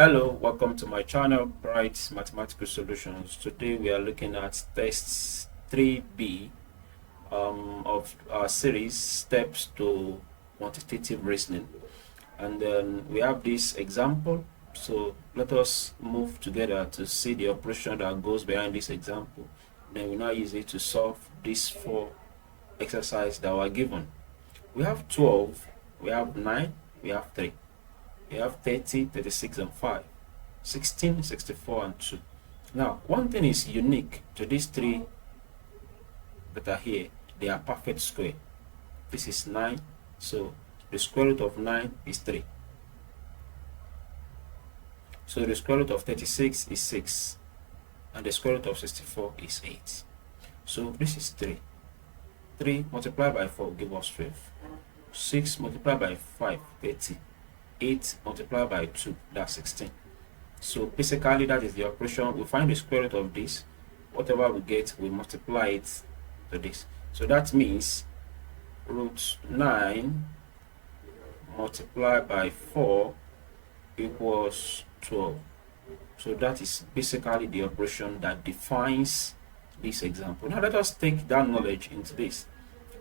Hello, welcome to my channel, Bright Mathematical Solutions. Today we are looking at test 3B of our series Steps to Quantitative Reasoning. And then we have this example. So let us move together to see the operation that goes behind this example. Then we now use it to solve these four exercises that were given. We have 12, we have 9, we have 3. We have 30, 36, and 5, 16, 64, and 2. Now, one thing is unique to these three that are here. They are perfect square. This is 9, so the square root of 9 is 3. So the square root of 36 is 6, and the square root of 64 is 8. So this is 3. 3 multiplied by 4 give us 12. 6 multiplied by 5, 30. 8 multiplied by 2, that's 16. So basically that is the operation. We find the square root of this. Whatever we get, we multiply it to this. So that means root 9 multiplied by 4 equals 12. So that is basically the operation that defines this example. Now let us take that knowledge into this.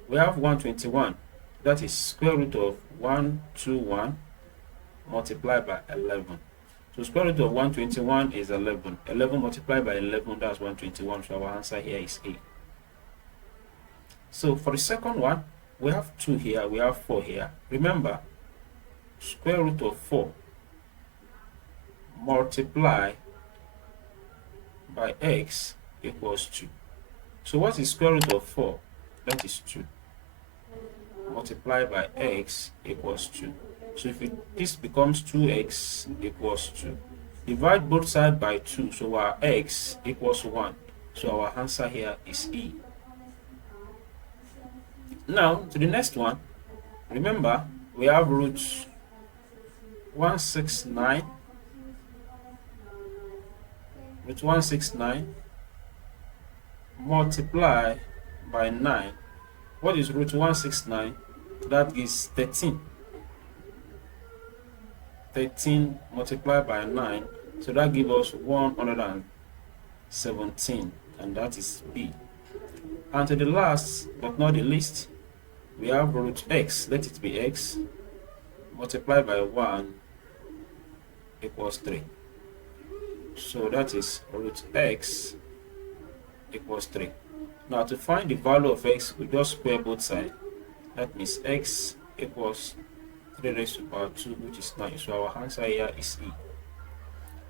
We have 121. That is square root of 121 multiplied by 11. So square root of 121 is 11. 11 multiplied by 11, that's 121. So our answer here is A. So for the second one, we have 2 here, we have 4 here. Remember, square root of 4 multiply by x equals 2. So what is square root of 4? That is 2. Multiplied by x equals 2. So if this becomes 2x equals 2, divide both sides by 2, so our x equals 1. So our answer here is E. Now to the next one. Remember, we have root 169. Root 169 multiply by 9. What is root 169? That is 13. 13 multiplied by 9, so that gives us 117, and that is B. And to the last but not the least, we have root x, let it be x, multiplied by 1 equals 3. So that is root x equals 3. Now to find the value of x, we just square both sides. That means x equals 3 raised to the power 2, which is 9. So our answer here is E.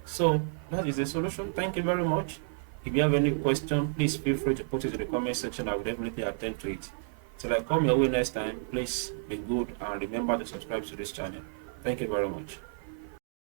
So that is the solution. Thank you very much. If you have any question, please feel free to put it in the comment section. I will definitely attend to it. Till I come your way next time, please be good and remember to subscribe to this channel. Thank you very much.